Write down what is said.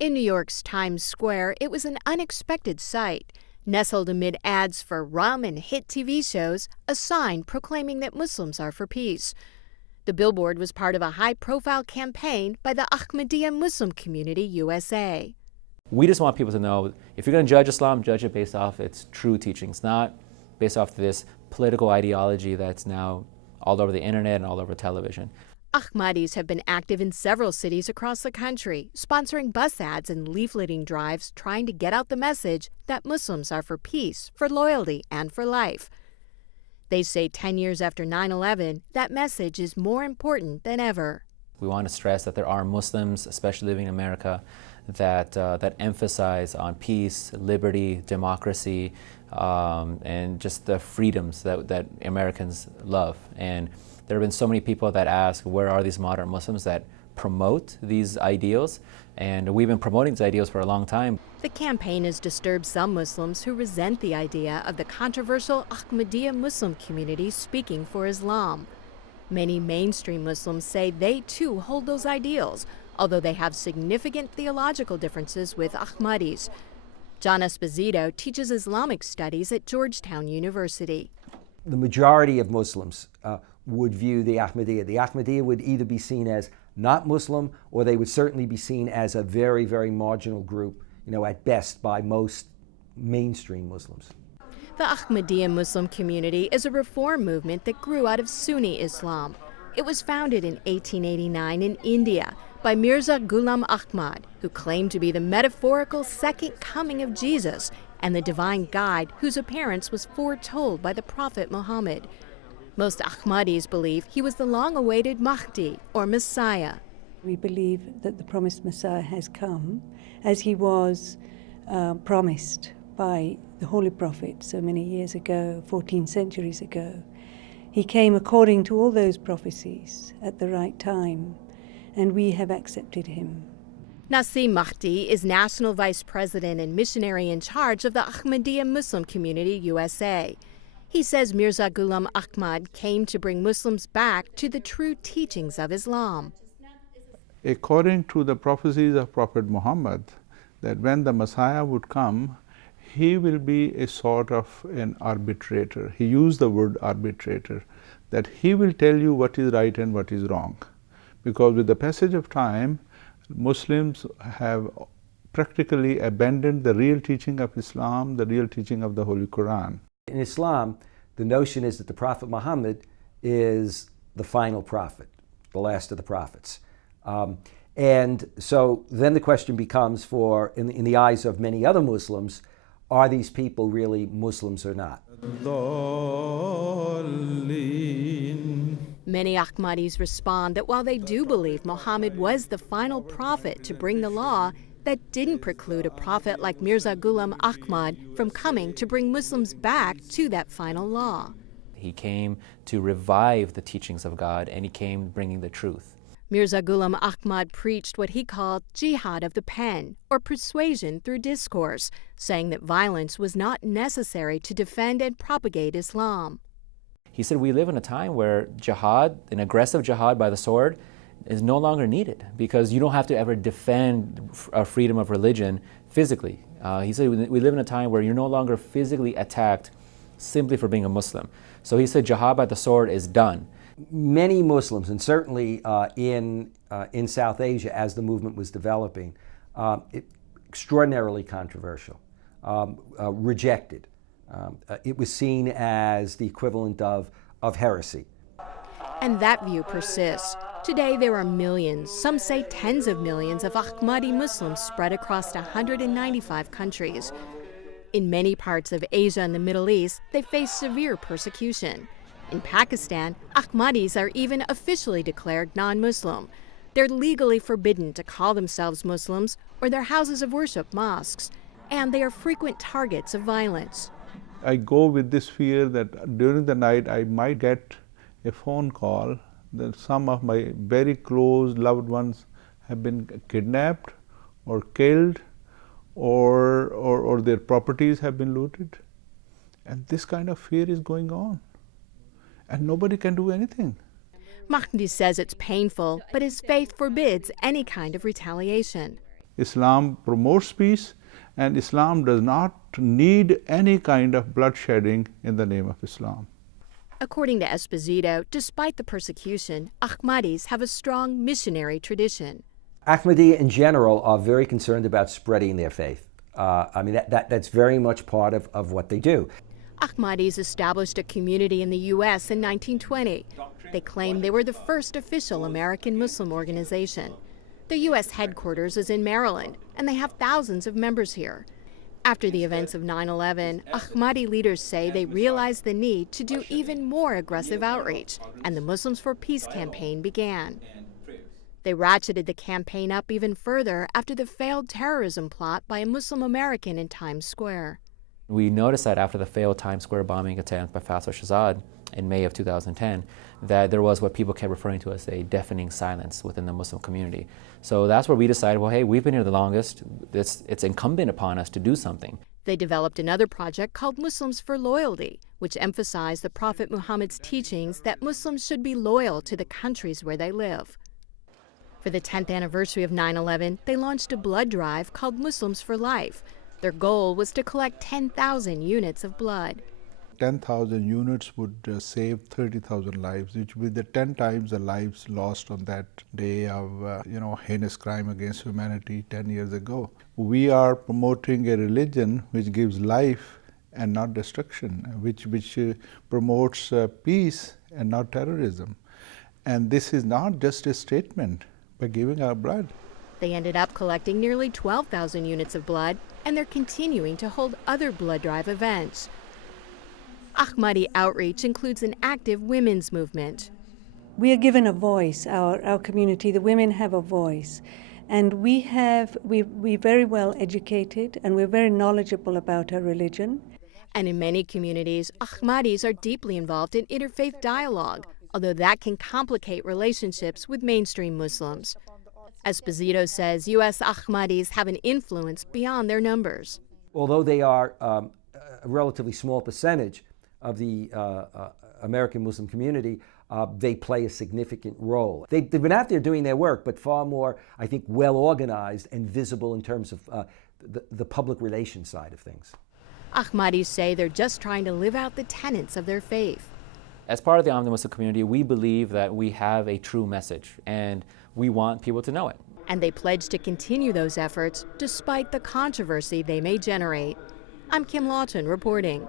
In New York's Times Square, it was an unexpected sight. Nestled amid ads for rum and hit TV shows, a sign proclaiming that Muslims are for peace. The billboard was part of a high-profile campaign by the Ahmadiyya Muslim Community, USA. We just want people to know, if you're going to judge Islam, judge it based off its true teachings, not based off this political ideology that's now all over the internet and all over television. Ahmadis have been active in several cities across the country, sponsoring bus ads and leafleting drives trying to get out the message that Muslims are for peace, for loyalty, and for life. They say 10 years after 9/11, that message is more important than ever. We want to stress that there are Muslims, especially living in America, that emphasize on peace, liberty, democracy, and just the freedoms that Americans love. And there have been so many people that ask, where are these modern Muslims that promote these ideals? And we've been promoting these ideals for a long time. The campaign has disturbed some Muslims who resent the idea of the controversial Ahmadiyya Muslim community speaking for Islam. Many mainstream Muslims say they too hold those ideals, although they have significant theological differences with Ahmadis. John Esposito teaches Islamic studies at Georgetown University. The majority of Muslims would view the Ahmadiyya. The Ahmadiyya would either be seen as not Muslim, or they would certainly be seen as a very, very marginal group, at best by most mainstream Muslims. The Ahmadiyya Muslim Community is a reform movement that grew out of Sunni Islam. It was founded in 1889 in India by Mirza Ghulam Ahmad, who claimed to be the metaphorical second coming of Jesus and the divine guide whose appearance was foretold by the Prophet Muhammad. Most Ahmadis believe he was the long-awaited Mahdi, or Messiah. We believe that the promised Messiah has come, as he was promised by the Holy Prophet so many years ago, 14 centuries ago. He came according to all those prophecies at the right time, and we have accepted him. Nasim Mahdi is National Vice President and missionary in charge of the Ahmadiyya Muslim Community, USA. He says Mirza Ghulam Ahmad came to bring Muslims back to the true teachings of Islam. According to the prophecies of Prophet Muhammad, that when the Messiah would come, he will be a sort of an arbitrator. He used the word arbitrator, that he will tell you what is right and what is wrong. Because with the passage of time, Muslims have practically abandoned the real teaching of Islam, the real teaching of the Holy Quran. In Islam, the notion is that the Prophet Muhammad is the final prophet, the last of the prophets. And so then the question becomes in the eyes of many other Muslims, are these people really Muslims or not? Many Ahmadis respond that while they do believe Muhammad was the final prophet to bring the law, that didn't preclude a prophet like Mirza Ghulam Ahmad from coming to bring Muslims back to that final law. He came to revive the teachings of God, and he came bringing the truth. Mirza Ghulam Ahmad preached what he called Jihad of the pen, or persuasion through discourse, saying that violence was not necessary to defend and propagate Islam. He said we live in a time where jihad, an aggressive jihad by the sword, is no longer needed, because you don't have to ever defend freedom of religion physically. He said we live in a time where you're no longer physically attacked simply for being a Muslim. So he said jihad by the sword is done. Many Muslims, and certainly in South Asia as the movement was developing, extraordinarily controversial, rejected. It was seen as the equivalent of heresy. And that view persists. Today there are millions, some say tens of millions, of Ahmadi Muslims spread across 195 countries. In many parts of Asia and the Middle East, they face severe persecution. In Pakistan, Ahmadis are even officially declared non-Muslim. They're legally forbidden to call themselves Muslims or their houses of worship mosques, and they are frequent targets of violence. I go with this fear that during the night I might get a phone call that some of my very close loved ones have been kidnapped or killed, or their properties have been looted. And this kind of fear is going on, and nobody can do anything. Mahdi says it's painful, but his faith forbids any kind of retaliation. Islam promotes peace, and Islam does not need any kind of bloodshedding in the name of Islam. According to Esposito, despite the persecution, Ahmadis have a strong missionary tradition. Ahmadiyya in general are very concerned about spreading their faith. I mean, that's very much part of what they do. Ahmadis established a community in the U.S. in 1920. They claim they were the first official American Muslim organization. The U.S. headquarters is in Maryland, and they have thousands of members here. After the events of 9/11, Ahmadi leaders say they realized the need to do even more aggressive outreach, and the Muslims for Peace campaign began. They ratcheted the campaign up even further after the failed terrorism plot by a Muslim American in Times Square. We noticed that after the failed Times Square bombing attempt by Faisal Shahzad in May of 2010, that there was what people kept referring to as a deafening silence within the Muslim community. So that's where we decided, well, hey, we've been here the longest. It's incumbent upon us to do something. They developed another project called Muslims for Loyalty, which emphasized the Prophet Muhammad's teachings that Muslims should be loyal to the countries where they live. For the 10th anniversary of 9/11, they launched a blood drive called Muslims for Life. Their goal was to collect 10,000 units of blood. 10,000 units would save 30,000 lives, which would be the 10 times the lives lost on that day of heinous crime against humanity 10 years ago. We are promoting a religion which gives life and not destruction, which promotes peace and not terrorism. And this is not just a statement by giving our blood. They ended up collecting nearly 12,000 units of blood, and they're continuing to hold other blood drive events. Ahmadi outreach includes an active women's movement. We are given a voice, our community, the women have a voice. And we're very well educated and we're very knowledgeable about our religion. And in many communities, Ahmadis are deeply involved in interfaith dialogue, although that can complicate relationships with mainstream Muslims. Esposito says U.S. Ahmadis have an influence beyond their numbers. Although they are a relatively small percentage of the American Muslim community, they play a significant role. They've been out there doing their work, but far more, I think, well organized and visible in terms of the public relations side of things. Ahmadis say they're just trying to live out the tenets of their faith. As part of the Ahmadiyya Muslim community, we believe that we have a true message, and we want people to know it. And they pledge to continue those efforts despite the controversy they may generate. I'm Kim Lawton reporting.